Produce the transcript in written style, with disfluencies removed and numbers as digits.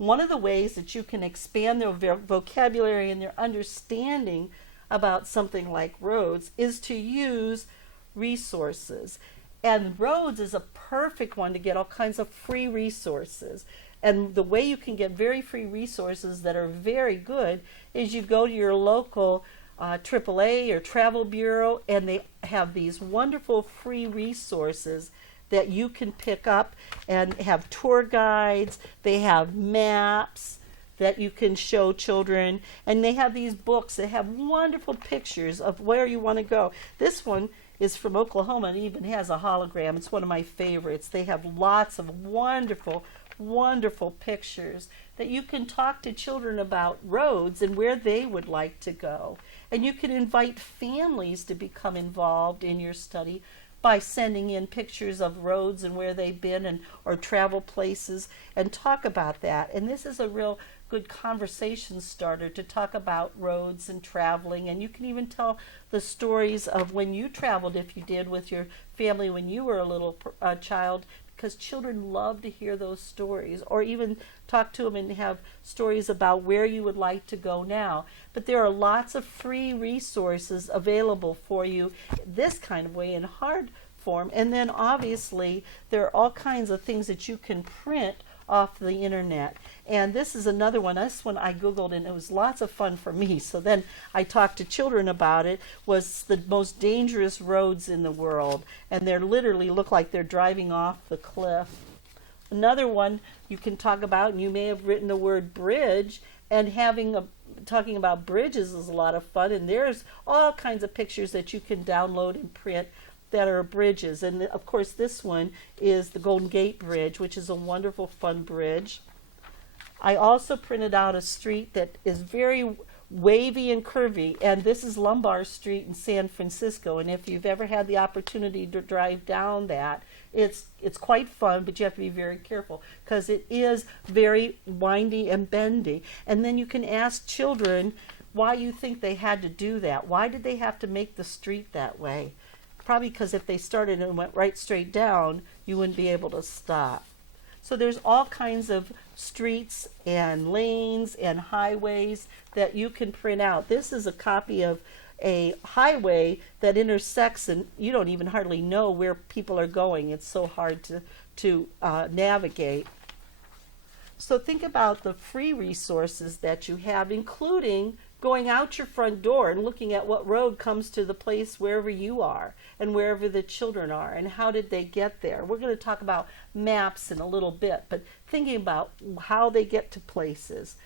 one of the ways that you can expand their vocabulary and their understanding about something like roads is to use resources. And roads is a perfect one to get all kinds of free resources. And the way you can get very free resources that are very good is you go to your local AAA or travel bureau, and they have these wonderful free resources that you can pick up and have tour guides. They have maps that you can show children, and they have these books that have wonderful pictures of where you want to go. This one is from Oklahoma and even has a hologram. It's one of my favorites. They have lots of wonderful, wonderful pictures that you can talk to children about roads and where they would like to go. And you can invite families to become involved in your study by sending in pictures of roads and where they've been, and or travel places, and talk about that. And this is a real good conversation starter to talk about roads and traveling. And you can even tell the stories of when you traveled, if you did, with your family when you were a little child, because children love to hear those stories, or even talk to them and have stories about where you would like to go now. But there are lots of free resources available for you this kind of way in hard form. And then obviously there are all kinds of things that you can print off the internet. And this is another one. This one I Googled, and it was lots of fun for me. So then I talked to children about it. Was the most dangerous roads in the world, and they literally look like they're driving off the cliff. Another one you can talk about, and you may have written the word bridge, and talking about bridges is a lot of fun. And there's all kinds of pictures that you can download and print that are bridges. And of course this one is the Golden Gate Bridge, which is a wonderful, fun bridge. I also printed out a street that is very wavy and curvy, and this is Lombard Street in San Francisco. And if you've ever had the opportunity to drive down that, it's quite fun, but you have to be very careful because it is very windy and bendy. And then you can ask children why you think they had to do that. Why did they have to make the street that way? Probably because if they started and went right straight down, you wouldn't be able to stop. So there's all kinds of streets and lanes and highways that you can print out. This is a copy of a highway that intersects, and you don't even hardly know where people are going. It's so hard to navigate. So think about the free resources that you have, including going out your front door and looking at what road comes to the place wherever you are and wherever the children are and how did they get there. We're going to talk about maps in a little bit, but thinking about how they get to places.